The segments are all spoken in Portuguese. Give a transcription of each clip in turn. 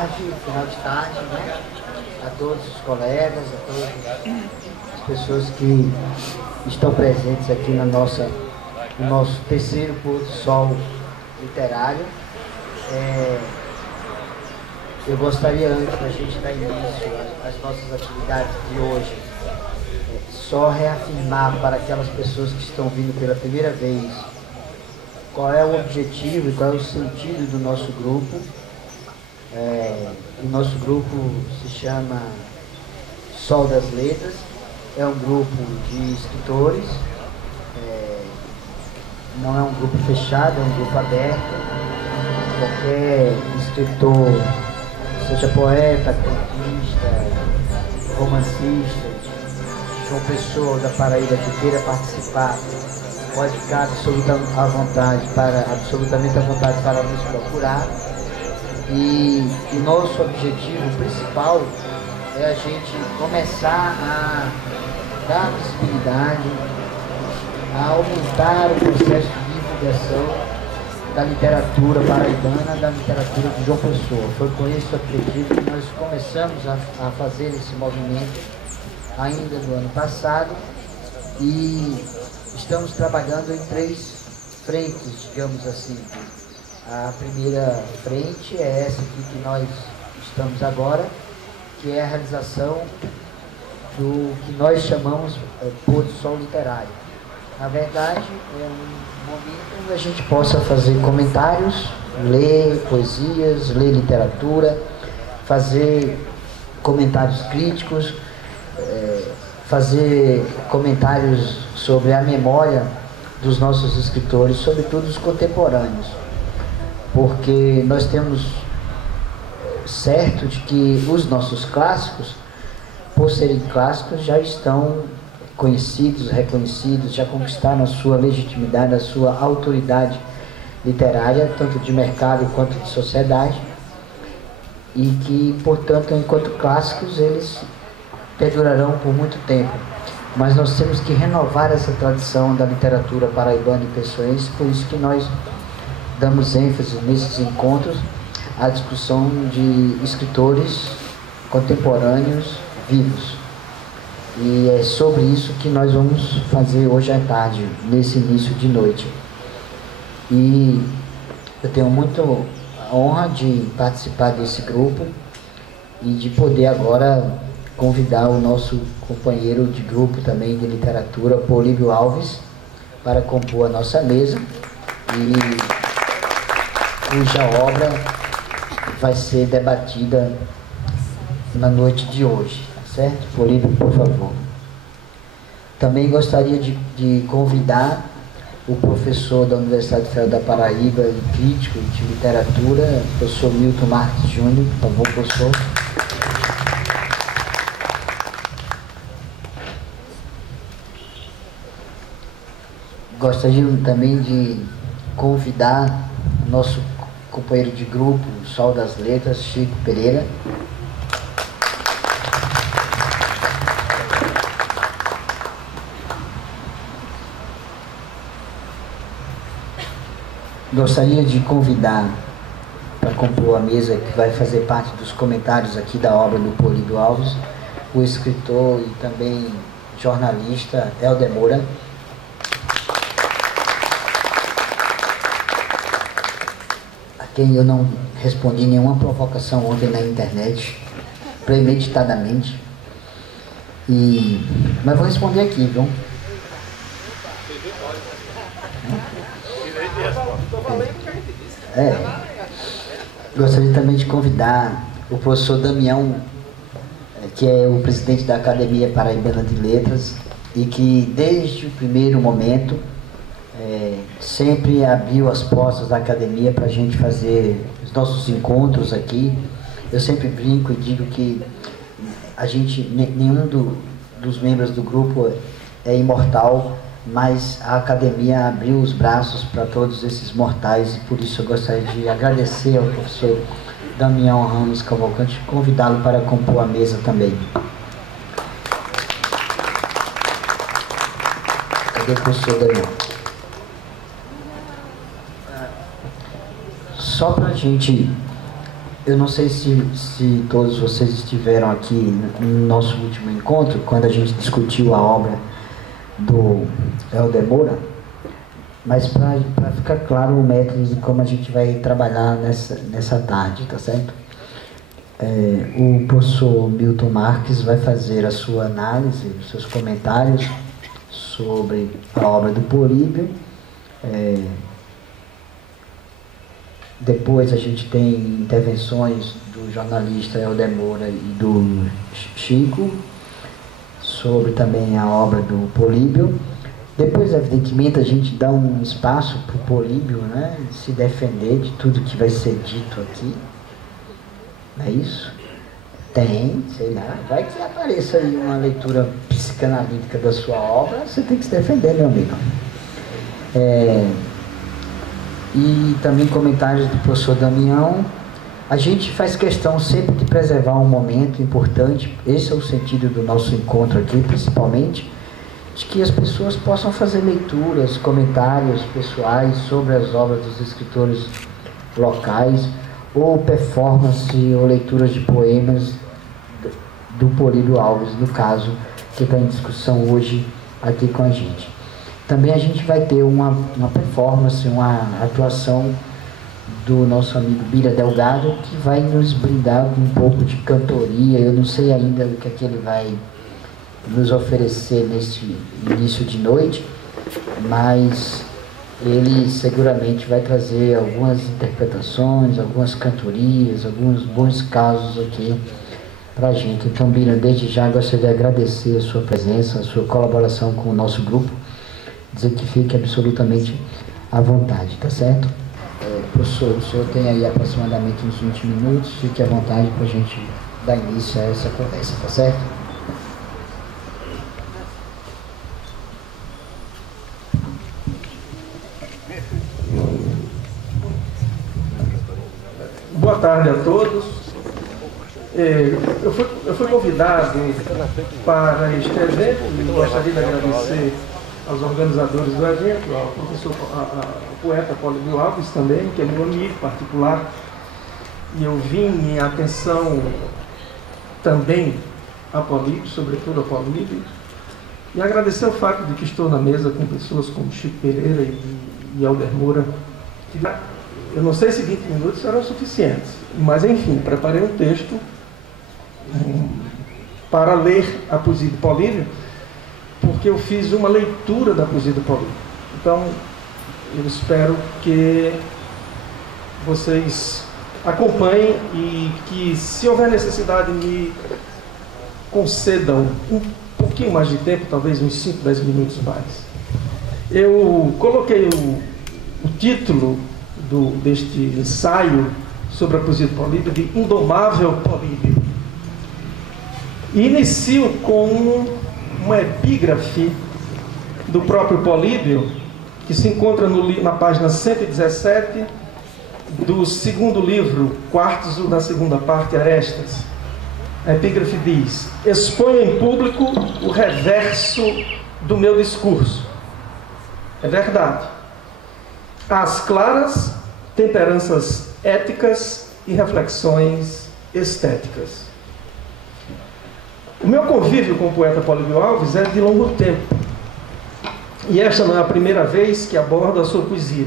tarde, final de tarde, né? A todos os colegas, a todas as pessoas que estão presentes aqui no nosso terceiro pôr do sol literário. Eu gostaria, antes da gente dar início às nossas atividades de hoje, só reafirmar para aquelas pessoas que estão vindo pela primeira vez qual é o objetivo e qual é o sentido do nosso grupo. O nosso grupo se chama Sol das Letras, é um grupo de escritores, não é um grupo fechado, é um grupo aberto. Qualquer escritor, seja poeta, contista, romancista, João Pessoa da Paraíba, que queira participar, pode ficar absolutamente à vontade para nos procurar. E o nosso objetivo principal é a gente começar a dar visibilidade, a aumentar o processo de divulgação da literatura paraibana, da literatura de João Pessoa. Foi por isso, acredito, que nós começamos a fazer esse movimento ainda no ano passado e estamos trabalhando em 3 frentes, digamos assim. A primeira frente é essa aqui que nós estamos agora, que é a realização do que nós chamamos Pôr do Sol Literário. Na verdade, é um momento onde a gente possa fazer comentários, ler poesias, ler literatura, fazer comentários críticos, fazer comentários sobre a memória dos nossos escritores, sobretudo os contemporâneos, porque nós temos certo de que os nossos clássicos, por serem clássicos, já estão conhecidos, reconhecidos, já conquistaram a sua legitimidade, a sua autoridade literária, tanto de mercado quanto de sociedade, e que, portanto, enquanto clássicos, eles perdurarão por muito tempo. Mas nós temos que renovar essa tradição da literatura paraibana e pessoense, por isso que nós damos ênfase nesses encontros à discussão de escritores contemporâneos vivos. E é sobre isso que nós vamos fazer hoje à tarde, nesse início de noite. E eu tenho muita honra de participar desse grupo e de poder agora convidar o nosso companheiro de grupo também de literatura, Políbio Alves, para compor a nossa mesa, e cuja obra vai ser debatida na noite de hoje, tá certo? Políbio, por favor. Também gostaria de convidar o professor da Universidade Federal da Paraíba e crítico de literatura, professor Milton Marques Júnior. Por favor, professor. Gostaria também de convidar nosso companheiro de grupo, Sol das Letras, Chico Pereira. Gostaria de convidar para compor a mesa, que vai fazer parte dos comentários aqui da obra do Políbio Alves, o escritor e também jornalista Helder Moura. A quem eu não respondi nenhuma provocação ontem na internet, premeditadamente. Mas vou responder aqui, viu? Gostaria também de convidar o professor Damião, que é o presidente da Academia Paraibana de Letras e que desde o primeiro momento sempre abriu as portas da academia para a gente fazer os nossos encontros aqui. Eu sempre brinco e digo que nenhum dos membros do grupo é imortal, mas a academia abriu os braços para todos esses mortais, e por isso eu gostaria de agradecer ao professor Damião Ramos Cavalcante e convidá-lo para compor a mesa também. Cadê o professor Damião? Só para a gente eu não sei se todos vocês estiveram aqui no nosso último encontro, quando a gente discutiu a obra do Helder Moura, mas para ficar claro o método de como a gente vai trabalhar nessa tarde, tá certo? O professor Milton Marques vai fazer a sua análise, os seus comentários sobre a obra do Políbio. Depois a gente tem intervenções do jornalista Helder Moura e do Chico sobre também a obra do Políbio. Depois, evidentemente, a gente dá um espaço para o Políbio, né, se defender de tudo que vai ser dito aqui. Não é isso? Tem, sei lá, vai que apareça aí uma leitura psicanalítica da sua obra, você tem que se defender, meu amigo. E também comentários do professor Damião. A gente faz questão sempre de preservar um momento importante, esse é o sentido do nosso encontro aqui, principalmente, de que as pessoas possam fazer leituras, comentários pessoais sobre as obras dos escritores locais, ou performance ou leituras de poemas do Políbio Alves, no caso, que está em discussão hoje aqui com a gente. Também a gente vai ter uma performance, uma atuação do nosso amigo Bira Delgado, que vai nos brindar com um pouco de cantoria. Eu não sei ainda o que é que ele vai nos oferecer neste início de noite, mas ele seguramente vai trazer algumas interpretações, algumas cantorias, alguns bons casos aqui para a gente. Então, Bira, desde já gostaria de agradecer a sua presença, a sua colaboração com o nosso grupo, dizer que fique absolutamente à vontade, tá certo? Professor, o senhor tem aí aproximadamente uns 20 minutos, fique à vontade para a gente dar início a essa conversa, tá certo? Boa tarde a todos. Eu fui convidado para este evento e gostaria de agradecer aos organizadores do evento, ao professor, ao poeta Políbio Alves também, que é meu amigo particular, e eu vim em atenção também a Políbio, sobretudo a Políbio, e agradecer o fato de que estou na mesa com pessoas como Chico Pereira e Helder Moura. Eu não sei se 20 minutos serão suficientes, mas enfim, preparei um texto para ler a poesia de Políbio, porque eu fiz uma leitura da poesia de Políbio. Então, eu espero que vocês acompanhem e que, se houver necessidade, me concedam um pouquinho mais de tempo, talvez uns 5, 10 minutos mais. Eu coloquei o título deste ensaio sobre a poesia de Políbio de Indomável Políbio. E inicio com uma epígrafe do próprio Políbio, que se encontra na página 117 do segundo livro, Quartos da segunda parte, Arestas. A epígrafe diz: exponho em público o reverso do meu discurso. É verdade. Às claras temperanças éticas e reflexões estéticas. O meu convívio com o poeta Políbio Alves é de longo tempo. E esta não é a primeira vez que abordo a sua poesia.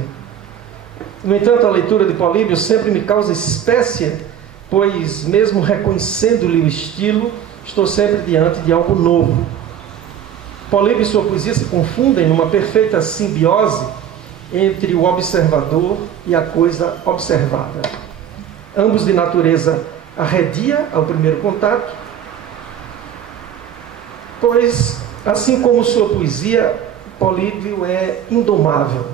No entanto, a leitura de Políbio sempre me causa espécie, pois, mesmo reconhecendo-lhe o estilo, estou sempre diante de algo novo. Políbio e sua poesia se confundem numa perfeita simbiose entre o observador e a coisa observada. Ambos de natureza arredia ao primeiro contato, pois, assim como sua poesia, Políbio é indomável.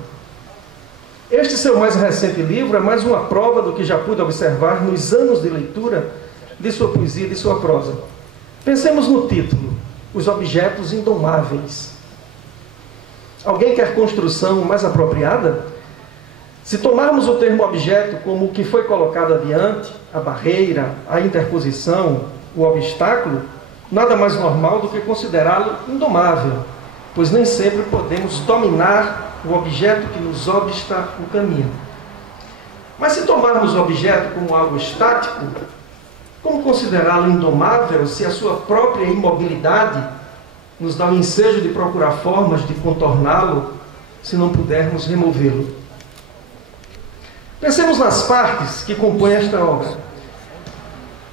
Este seu mais recente livro é mais uma prova do que já pude observar nos anos de leitura de sua poesia e de sua prosa. Pensemos no título: Os Objetos Indomáveis. Alguém quer construção mais apropriada? Se tomarmos o termo objeto como o que foi colocado adiante, a barreira, a interposição, o obstáculo, nada mais normal do que considerá-lo indomável, pois nem sempre podemos dominar o objeto que nos obsta o caminho. Mas se tomarmos o objeto como algo estático, como considerá-lo indomável se a sua própria imobilidade nos dá o ensejo de procurar formas de contorná-lo se não pudermos removê-lo? Pensemos nas partes que compõem esta obra.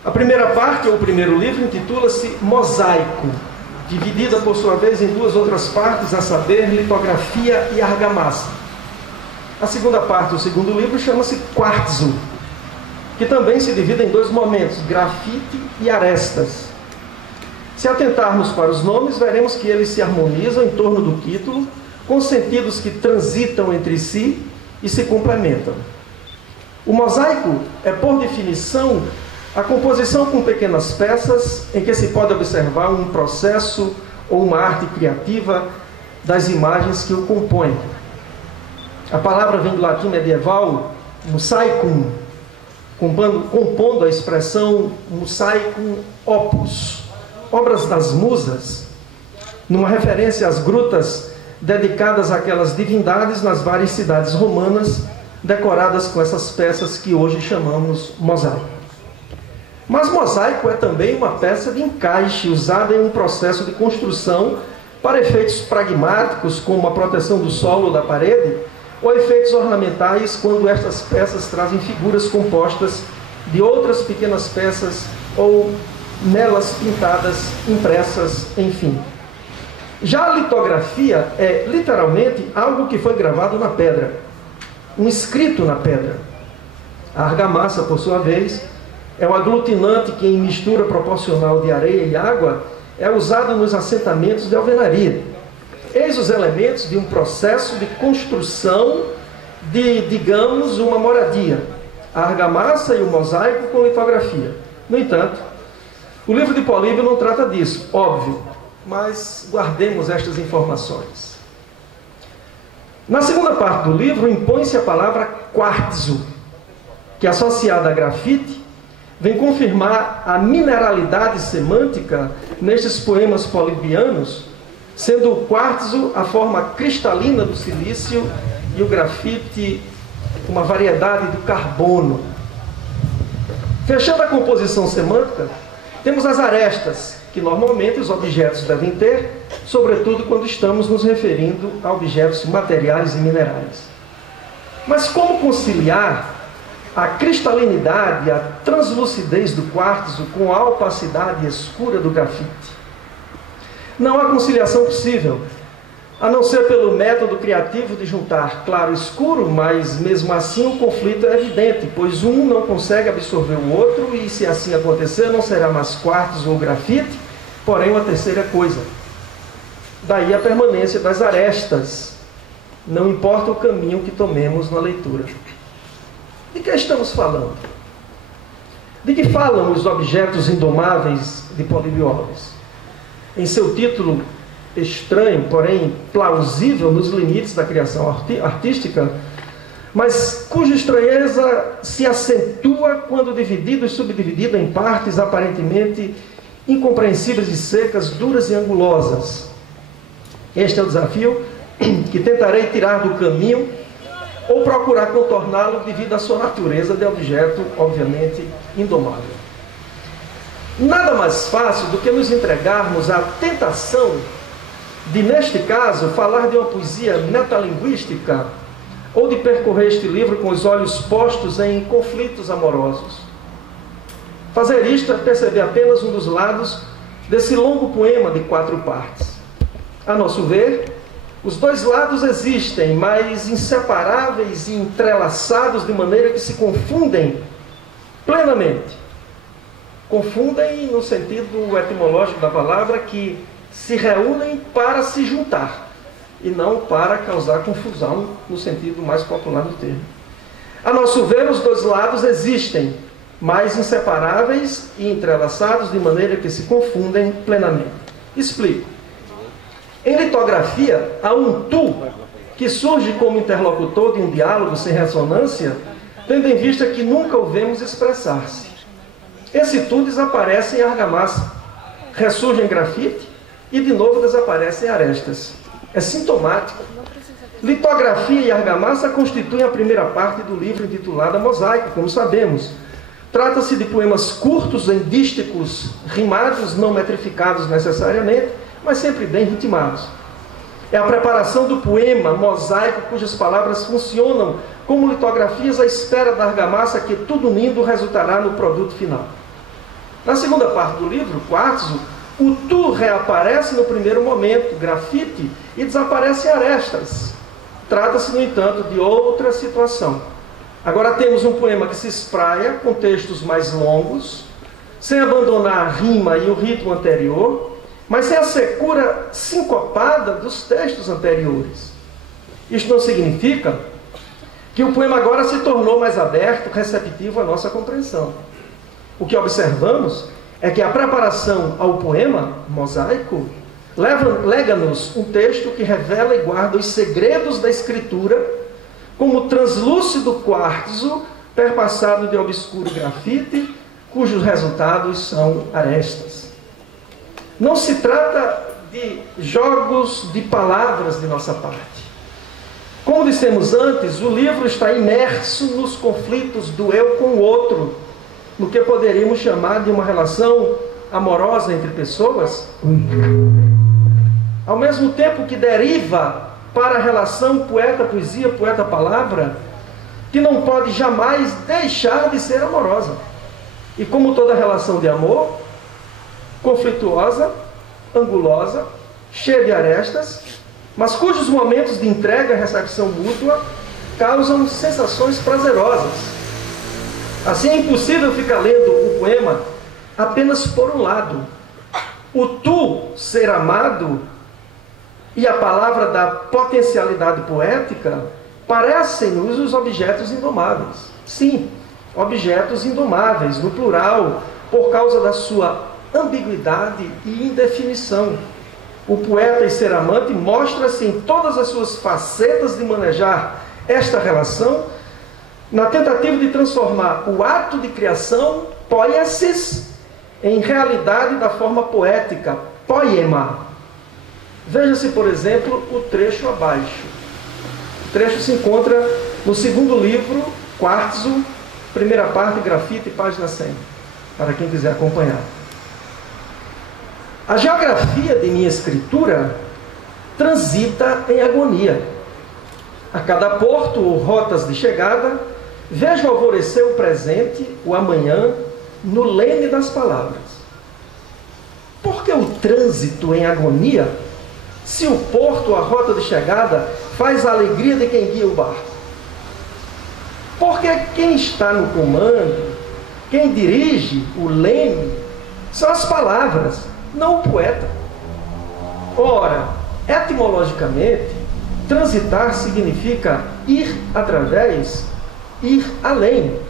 A primeira parte, ou o primeiro livro, intitula-se Mosaico, dividida por sua vez em duas outras partes, a saber, litografia e argamassa. A segunda parte, o segundo livro, chama-se Quartzo, que também se divide em dois momentos, grafite e arestas. Se atentarmos para os nomes, veremos que eles se harmonizam em torno do título, com sentidos que transitam entre si e se complementam. O mosaico é, por definição, a composição com pequenas peças em que se pode observar um processo ou uma arte criativa das imagens que o compõem. A palavra vem do latim medieval mosaicum, compondo a expressão mosaicum opus, obras das musas, numa referência às grutas dedicadas àquelas divindades nas várias cidades romanas, decoradas com essas peças que hoje chamamos mosaico. Mas mosaico é também uma peça de encaixe usada em um processo de construção para efeitos pragmáticos, como a proteção do solo ou da parede, ou efeitos ornamentais, quando estas peças trazem figuras compostas de outras pequenas peças ou nelas pintadas, impressas, enfim. Já a litografia é literalmente algo que foi gravado na pedra, um escrito na pedra. A argamassa, por sua vez, é um aglutinante que, em mistura proporcional de areia e água, é usado nos assentamentos de alvenaria. Eis os elementos de um processo de construção de, digamos, uma moradia. A argamassa e o mosaico com litografia. No entanto, o livro de Políbio não trata disso, óbvio, mas guardemos estas informações. Na segunda parte do livro, impõe-se a palavra quartzo, que, associada a grafite, vem confirmar a mineralidade semântica nestes poemas polibianos, sendo o quartzo a forma cristalina do silício e o grafite uma variedade do carbono. Fechando a composição semântica, temos as arestas, que normalmente os objetos devem ter, sobretudo quando estamos nos referindo a objetos materiais e minerais. Mas como conciliar a cristalinidade, a translucidez do quartzo com a opacidade escura do grafite? Não há conciliação possível, a não ser pelo método criativo de juntar claro e escuro, mas mesmo assim o conflito é evidente, pois um não consegue absorver o outro e, se assim acontecer, não será mais quartzo ou grafite, porém uma terceira coisa. Daí a permanência das arestas, não importa o caminho que tomemos na leitura. De que estamos falando? De que falam os objetos indomáveis de Políbio Alves? Em seu título estranho, porém plausível nos limites da criação artística, mas cuja estranheza se acentua quando dividido e subdividido em partes aparentemente incompreensíveis e secas, duras e angulosas. Este é o desafio que tentarei tirar do caminho ou procurar contorná-lo devido à sua natureza de objeto, obviamente, indomável. Nada mais fácil do que nos entregarmos à tentação de, neste caso, falar de uma poesia metalinguística ou de percorrer este livro com os olhos postos em conflitos amorosos. Fazer isto é perceber apenas um dos lados desse longo poema de 4 partes. A nosso ver, os dois lados existem, mas inseparáveis e entrelaçados de maneira que se confundem plenamente. Confundem no sentido etimológico da palavra, que se reúnem para se juntar e não para causar confusão no sentido mais popular do termo. A nosso ver, os dois lados existem, mas inseparáveis e entrelaçados de maneira que se confundem plenamente. Explico. Em litografia, há um tu que surge como interlocutor de um diálogo sem ressonância, tendo em vista que nunca o vemos expressar-se. Esse tu desaparece em argamassa, ressurge em grafite e de novo desaparece em arestas. É sintomático Litografia e argamassa constituem a primeira parte do livro intitulado Mosaico, como sabemos. Trata-se de poemas curtos, em dísticos, rimados, não metrificados necessariamente, mas sempre bem ritmados. É a preparação do poema mosaico, cujas palavras funcionam como litografias à espera da argamassa, que tudo unindo resultará no produto final. Na segunda parte do livro, Quartzo, o tu reaparece no primeiro momento, grafite, e desaparece arestas. Trata-se, no entanto, de outra situação. Agora temos um poema que se espraia com textos mais longos, sem abandonar a rima e o ritmo anterior, mas sem a secura sincopada dos textos anteriores. Isto não significa que o poema agora se tornou mais aberto, receptivo à nossa compreensão. O que observamos é que a preparação ao poema mosaico lega-nos um texto que revela e guarda os segredos da escritura, como o translúcido quartzo perpassado de obscuro grafite, cujos resultados são arestas. Não se trata de jogos de palavras de nossa parte. Como dissemos antes, o livro está imerso nos conflitos do eu com o outro, no que poderíamos chamar de uma relação amorosa entre pessoas, ao mesmo tempo que deriva para a relação poeta-poesia, poeta-palavra, que não pode jamais deixar de ser amorosa. E como toda relação de amor, conflituosa, angulosa, cheia de arestas, mas cujos momentos de entrega e recepção mútua causam sensações prazerosas. Assim é impossível ficar lendo o poema apenas por um lado. O tu ser amado e a palavra da potencialidade poética parecem-nos os objetos indomáveis. Sim, objetos indomáveis, no plural, por causa da sua ambiguidade e indefinição. O poeta e ser amante mostra-se em todas as suas facetas de manejar esta relação, na tentativa de transformar o ato de criação, poiesis, em realidade da forma poética, poema. Veja-se, por exemplo, o trecho abaixo. O trecho se encontra no segundo livro, Quartzo, primeira parte, grafite, página 100, para quem quiser acompanhar. A geografia de minha escritura transita em agonia. A cada porto ou rotas de chegada, vejo alvorecer o presente, o amanhã, no leme das palavras. Por que o trânsito em agonia, se o porto ou a rota de chegada faz a alegria de quem guia o barco? Porque quem está no comando, quem dirige o leme, são as palavras, não o poeta. Ora, etimologicamente, transitar significa ir através, ir além.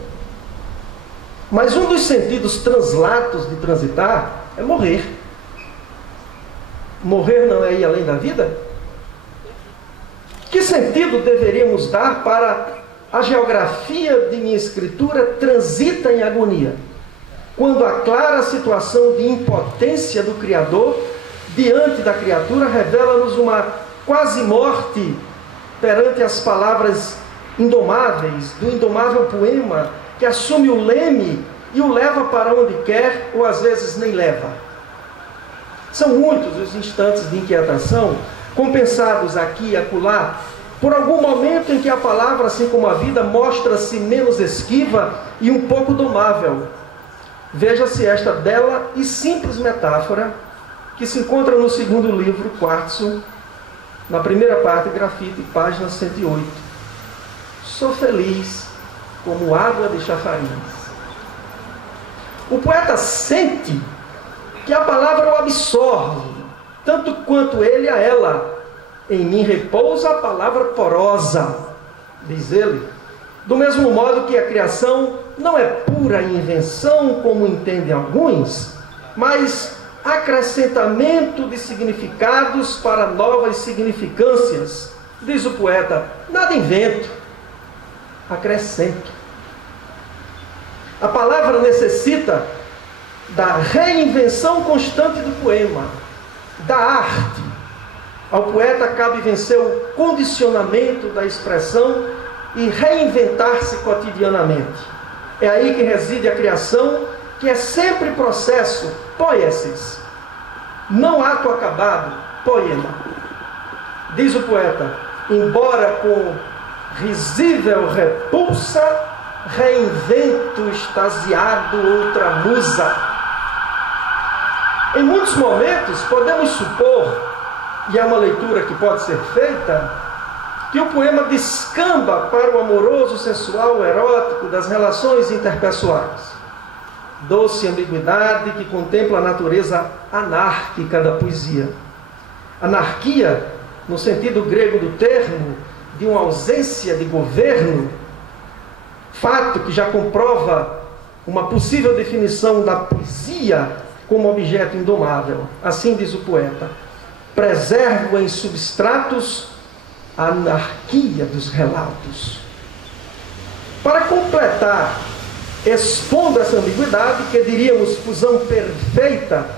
Mas um dos sentidos translatos de transitar é morrer. Morrer não é ir além da vida? Que sentido deveríamos dar para a geografia de minha escritura transita em agonia, quando a clara situação de impotência do Criador diante da criatura revela-nos uma quase morte perante as palavras indomáveis do indomável poema que assume o leme e o leva para onde quer ou às vezes nem leva. São muitos os instantes de inquietação, compensados aqui e acolá por algum momento em que a palavra, assim como a vida, mostra-se menos esquiva e um pouco domável. Veja-se esta bela e simples metáfora que se encontra no segundo livro, Quartzo, na primeira parte, grafite, página 108. Sou feliz como água de chafariz. O poeta sente que a palavra o absorve, tanto quanto ele a ela. Em mim repousa a palavra porosa, diz ele. Do mesmo modo que a criação não é pura invenção, como entendem alguns, mas acrescentamento de significados para novas significâncias. Diz o poeta, nada invento, acrescento. A palavra necessita da reinvenção constante do poema, da arte, Ao poeta cabe vencer o condicionamento da expressão e reinventar-se cotidianamente. É aí que reside a criação, que é sempre processo, poiesis. Não ato acabado, poema. Diz o poeta, embora com risível repulsa, reinvento extasiado outra musa. Em muitos momentos podemos supor, e é uma leitura que pode ser feita, que o poema descamba para o amoroso, sensual, erótico das relações interpessoais. Doce ambiguidade que contempla a natureza anárquica da poesia. Anarquia, no sentido grego do termo, de uma ausência de governo, fato que já comprova uma possível definição da poesia como objeto indomável. Assim diz o poeta: preservo em substratos a anarquia dos relatos. Para completar, expondo essa ambiguidade, que diríamos fusão perfeita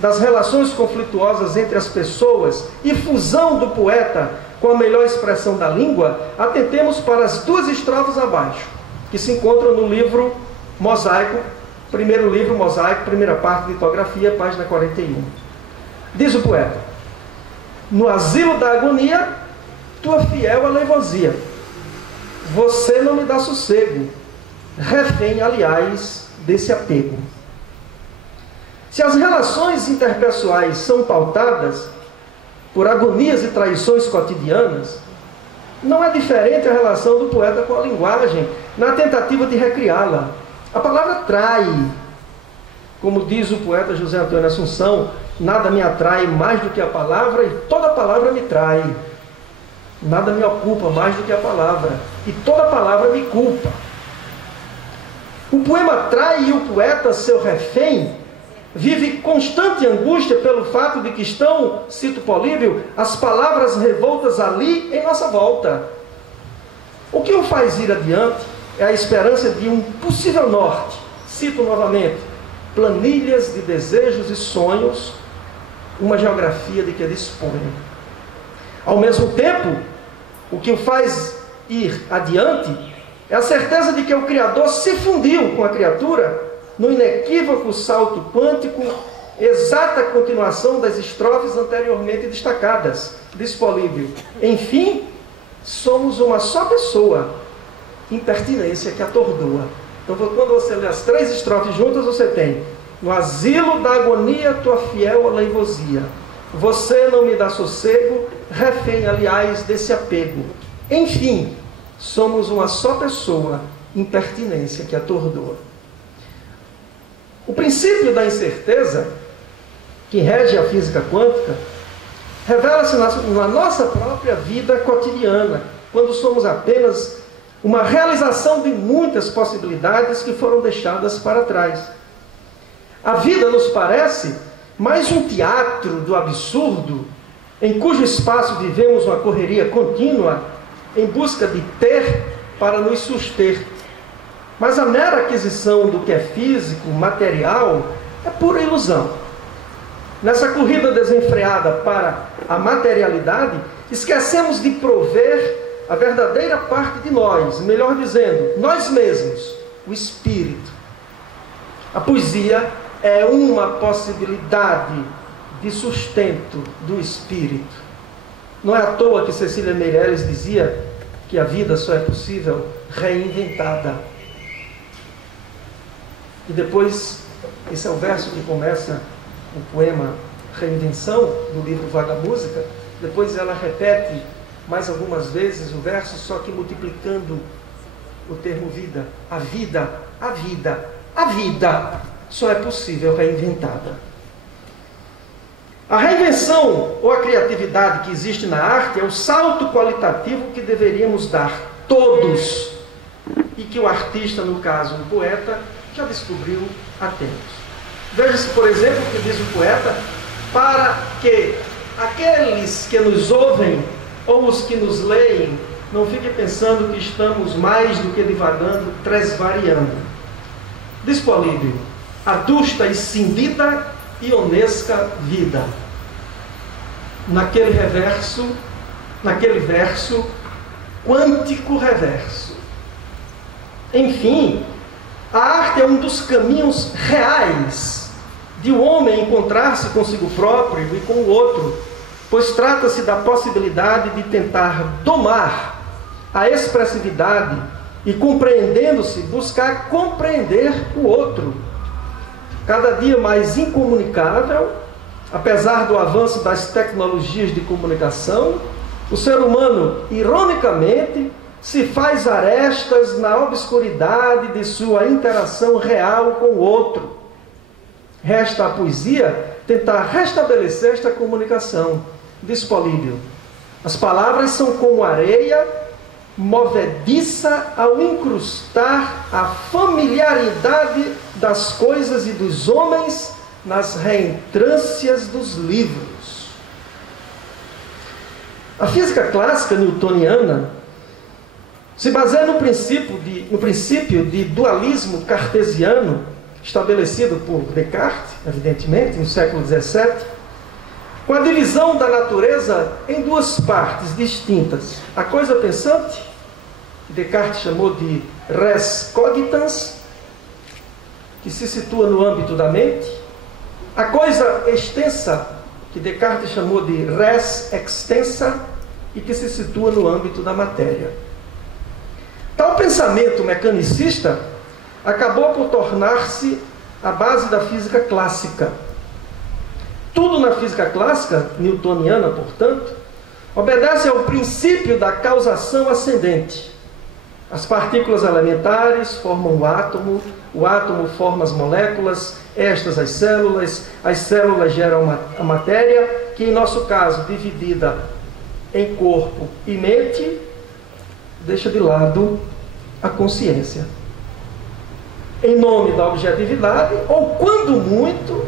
das relações conflituosas entre as pessoas e fusão do poeta com a melhor expressão da língua, atentemos para as duas estrofes abaixo, que se encontram no livro Mosaico, primeiro livro Mosaico, primeira parte, litografia, página 41. Diz o poeta: no asilo da agonia, tua fiel aleivosia, você não me dá sossego, refém, aliás, desse apego. Se as relações interpessoais são pautadas por agonias e traições cotidianas, não é diferente a relação do poeta com a linguagem, na tentativa de recriá-la. A palavra trai, como diz o poeta José Antônio Assunção, nada me atrai mais do que a palavra, e toda palavra me trai. Nada me ocupa mais do que a palavra, e toda palavra me culpa. O poema trai e o poeta, seu refém, vive constante angústia pelo fato de que estão, cito Políbio, as palavras revoltas ali em nossa volta. O que o faz ir adiante é a esperança de um possível norte. Cito novamente: planilhas de desejos e sonhos, uma geografia de que dispõe. Ao mesmo tempo, o que o faz ir adiante é a certeza de que o Criador se fundiu com a criatura no inequívoco salto quântico, exata continuação das estrofes anteriormente destacadas. Diz Políbio: enfim, somos uma só pessoa, impertinência que atordoa. Então, quando você lê as três estrofes juntas, você tem: no asilo da agonia, tua fiel aleivosia, você não me dá sossego, refém, aliás, desse apego. Enfim, somos uma só pessoa, impertinência que atordoa. O princípio da incerteza, que rege a física quântica, revela-se na nossa própria vida cotidiana, quando somos apenas uma realização de muitas possibilidades que foram deixadas para trás. A vida nos parece mais um teatro do absurdo, em cujo espaço vivemos uma correria contínua, em busca de ter para nos suster. Mas a mera aquisição do que é físico, material, é pura ilusão. Nessa corrida desenfreada para a materialidade, esquecemos de prover a verdadeira parte de nós, melhor dizendo, nós mesmos, o espírito. A poesia é uma possibilidade de sustento do espírito. Não é à toa que Cecília Meirelles dizia que a vida só é possível reinventada. E depois, esse é o verso que começa o poema Reinvenção, do livro Vaga Música. Depois ela repete mais algumas vezes o verso, só que multiplicando o termo vida. A vida, a vida, a vida só é possível reinventada. A reinvenção ou a criatividade que existe na arte é o salto qualitativo que deveríamos dar todos, e que o artista, no caso o poeta, já descobriu há tempos. Veja-se, por exemplo, o que diz o poeta: para que aqueles que nos ouvem ou os que nos leem não fiquem pensando que estamos mais do que divagando, tresvariando. Diz Políbio: adusta e cindida ionesca vida. naquele verso quântico reverso. Enfim, a arte é um dos caminhos reais de o homem encontrar-se consigo próprio e com o outro, pois trata-se da possibilidade de tentar domar a expressividade e, compreendendo-se, buscar compreender o outro. Cada dia mais incomunicável, apesar do avanço das tecnologias de comunicação, o ser humano, ironicamente, se faz arestas na obscuridade de sua interação real com o outro. Resta à poesia tentar restabelecer esta comunicação. Diz Políbio: as palavras são como areia movediça ao incrustar a familiaridade das coisas e dos homens nas reentrâncias dos livros. A física clássica newtoniana se baseia no princípio de dualismo cartesiano, estabelecido por Descartes, evidentemente, no século XVII, com a divisão da natureza em duas partes distintas: a coisa pensante, que Descartes chamou de res cogitans, que se situa no âmbito da mente; a coisa extensa, que Descartes chamou de res extensa, e que se situa no âmbito da matéria. Tal pensamento mecanicista acabou por tornar-se a base da física clássica. Tudo na física clássica, newtoniana, portanto, obedece ao princípio da causação ascendente. As partículas elementares formam o átomo forma as moléculas, estas as células geram a matéria, que em nosso caso, dividida em corpo e mente, deixa de lado a consciência. Em nome da objetividade, ou quando muito,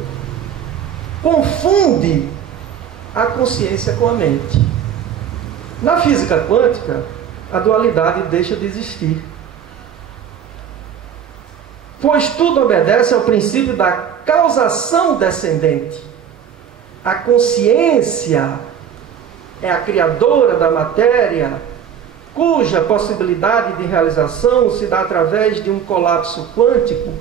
confunde a consciência com a mente. Na física quântica, a dualidade deixa de existir, pois tudo obedece ao princípio da causação descendente. A consciência é a criadora da matéria, cuja possibilidade de realização se dá através de um colapso quântico,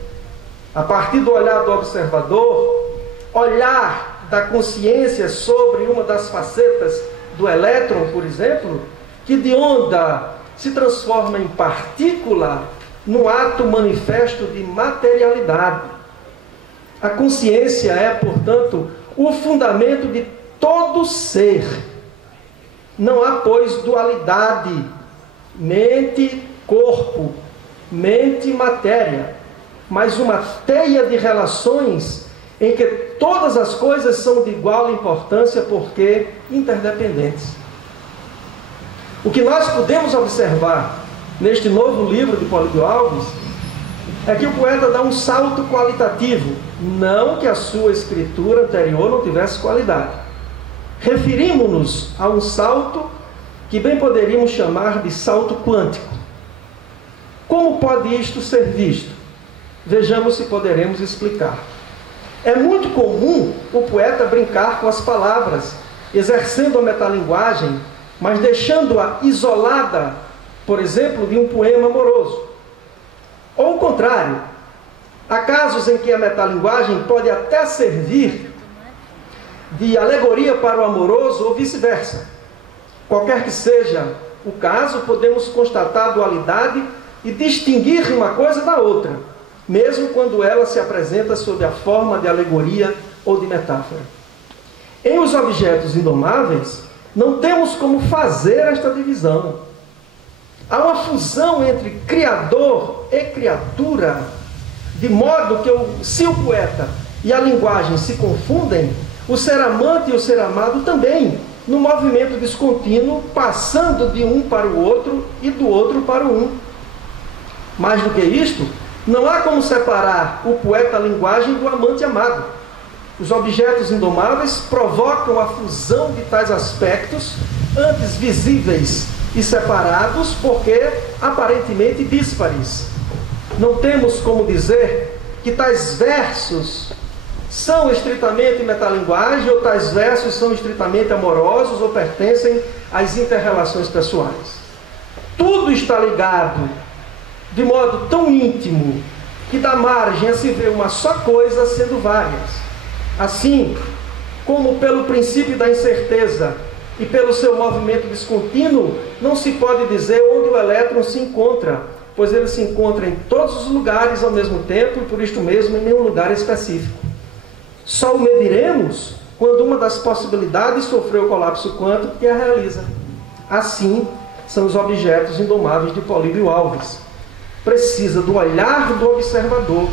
a partir do olhar do observador, olhar da consciência sobre uma das facetas do elétron, por exemplo, que de onda se transforma em partícula no ato manifesto de materialidade. A consciência é, portanto, o fundamento de todo ser. Não há, pois, dualidade mente-corpo, mente-matéria, mas uma teia de relações em que todas as coisas são de igual importância porque interdependentes. O que nós podemos observar neste novo livro de Políbio Alves é que o poeta dá um salto qualitativo, não que a sua escritura anterior não tivesse qualidade. Referimos-nos a um salto que bem poderíamos chamar de salto quântico. Como pode isto ser visto? Vejamos se poderemos explicar. É muito comum o poeta brincar com as palavras, exercendo a metalinguagem, mas deixando-a isolada, por exemplo, de um poema amoroso. Ou o contrário, há casos em que a metalinguagem pode até servir de alegoria para o amoroso ou vice-versa. Qualquer que seja o caso, podemos constatar a dualidade e distinguir uma coisa da outra, mesmo quando ela se apresenta sob a forma de alegoria ou de metáfora. Em Os Objetos Indomáveis, não temos como fazer esta divisão. Há uma fusão entre criador e criatura, de modo que se o poeta e a linguagem se confundem, o ser amante e o ser amado também, no movimento descontínuo, passando de um para o outro e do outro para o um. Mais do que isto, não há como separar o poeta-linguagem do amante-amado. Os Objetos Indomáveis provocam a fusão de tais aspectos, antes visíveis e separados, porque aparentemente díspares. Não temos como dizer que tais versos são estritamente metalinguagem, ou tais versos são estritamente amorosos, ou pertencem às inter-relações pessoais. Tudo está ligado de modo tão íntimo que dá margem a se ver uma só coisa sendo várias. Assim, como pelo princípio da incerteza e pelo seu movimento descontínuo, não se pode dizer onde o elétron se encontra, pois ele se encontra em todos os lugares ao mesmo tempo e por isto mesmo em nenhum lugar específico. Só o mediremos quando uma das possibilidades sofreu o colapso quântico que a realiza. Assim são os objetos indomáveis de Políbio Alves. Precisa do olhar do observador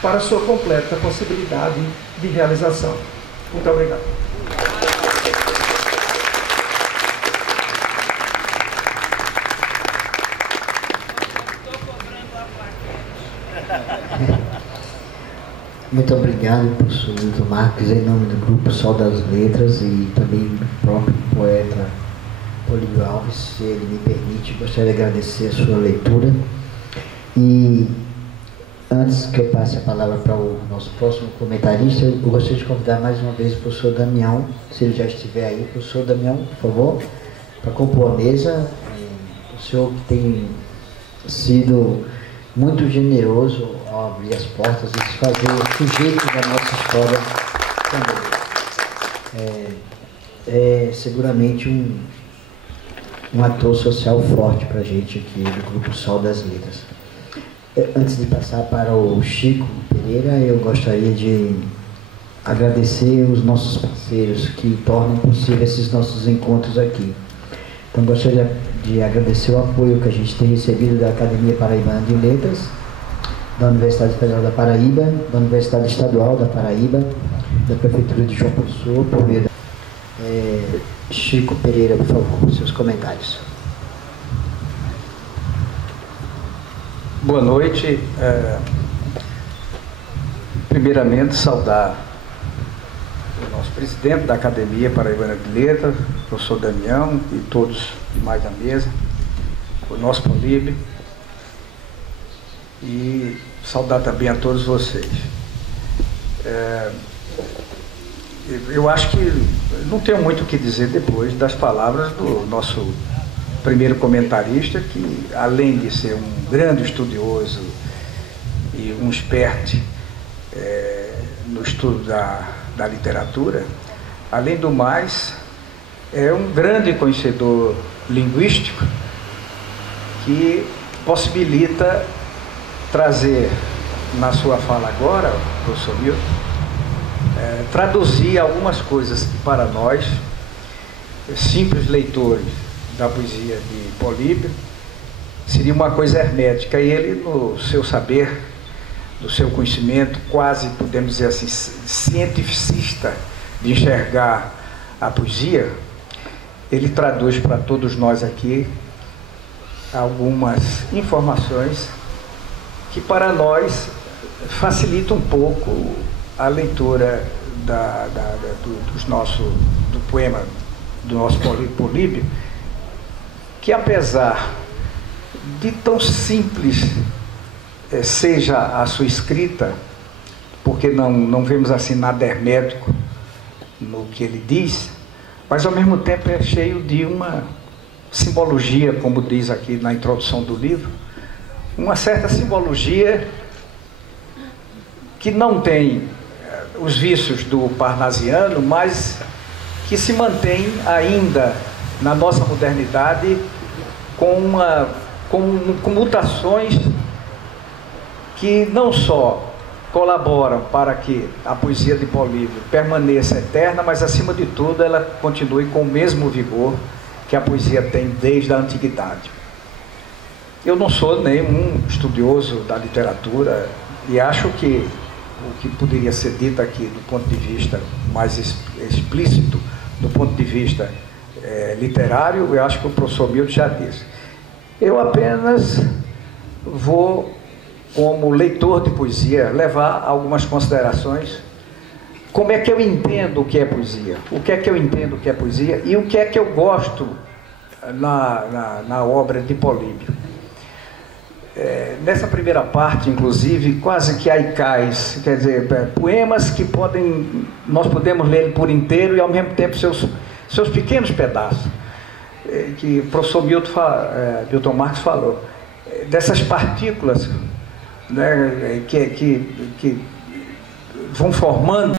para sua completa possibilidade de realização. Muito obrigado. Muito obrigado, professor Milton Marques, em nome do Grupo Sol das Letras e também do próprio poeta Políbio Alves. Se ele me permite, gostaria de agradecer a sua leitura. E antes que eu passe a palavra para o nosso próximo comentarista, eu gostaria de convidar mais uma vez o professor Damião, se ele já estiver aí. Professor Damião, por favor, para compor a mesa. O senhor que tem sido muito generoso ao abrir as portas e se fazer sujeito da nossa história também. É seguramente um ator social forte para a gente aqui do Grupo Sol das Letras. Antes de passar para o Chico Pereira, eu gostaria de agradecer os nossos parceiros que tornam possível esses nossos encontros aqui. Então, gostaria de agradecer o apoio que a gente tem recebido da Academia Paraibana de Letras, da Universidade Federal da Paraíba, da Universidade Estadual da Paraíba, da Prefeitura de João Pessoa, por meio da... Chico Pereira, por favor, seus comentários. Boa noite. Primeiramente, saudar o nosso presidente da Academia Paraibana de Letras, o professor Damião, e todos demais da mesa, o nosso Políbio, e saudar também a todos vocês. Eu acho que não tenho muito o que dizer depois das palavras do nosso primeiro comentarista, que além de ser um grande estudioso e um expert no estudo da literatura, além do mais, é um grande conhecedor linguístico que possibilita trazer na sua fala agora, professor Milton, traduzir algumas coisas que para nós, simples leitores da poesia de Políbio, seria uma coisa hermética, e ele, no seu saber, no seu conhecimento, quase, podemos dizer assim, cientificista de enxergar a poesia, ele traduz para todos nós aqui algumas informações que para nós facilita um pouco a leitura do poema do nosso Políbio, que apesar de tão simples seja a sua escrita, porque não vemos assim nada hermético no que ele diz, mas ao mesmo tempo é cheio de uma simbologia, como diz aqui na introdução do livro, uma certa simbologia que não tem os vícios do parnasiano, mas que se mantém ainda na nossa modernidade com mutações que não só colaboram para que a poesia de Políbio permaneça eterna, mas acima de tudo ela continue com o mesmo vigor que a poesia tem desde a antiguidade. Eu não sou nenhum estudioso da literatura e acho que o que poderia ser dito aqui do ponto de vista mais explícito, do ponto de vista literário, eu acho que o professor Milton já disse. Eu apenas vou, como leitor de poesia, levar algumas considerações. Como é que eu entendo o que é poesia? O que é que eu entendo o que é poesia? E o que é que eu gosto na obra de Políbio? nessa primeira parte, inclusive, quase que haicais, quer dizer, poemas que nós podemos ler por inteiro e ao mesmo tempo seus pequenos pedaços, que o professor Milton Marcos falou, dessas partículas, né, que vão formando